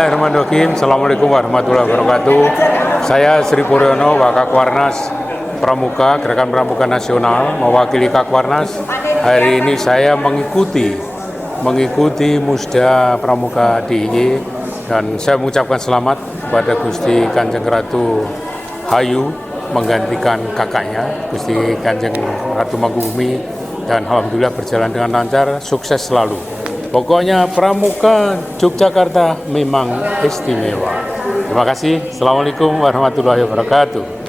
Bismillahirrahmanirrahim. Assalamualaikum warahmatullahi wabarakatuh. Saya Sri Puryono, Waka Kwarnas Pramuka, Gerakan Pramuka Nasional, mewakili Kak Kwarnas. Hari ini saya mengikuti Musda Pramuka DIY, dan saya mengucapkan selamat kepada Gusti Kanjeng Ratu Hayu menggantikan kakaknya, Gusti Kanjeng Ratu Mangkubumi, dan alhamdulillah berjalan dengan lancar, sukses selalu. Pokoknya Pramuka Yogyakarta memang istimewa. Terima kasih. Assalamualaikum warahmatullahi wabarakatuh.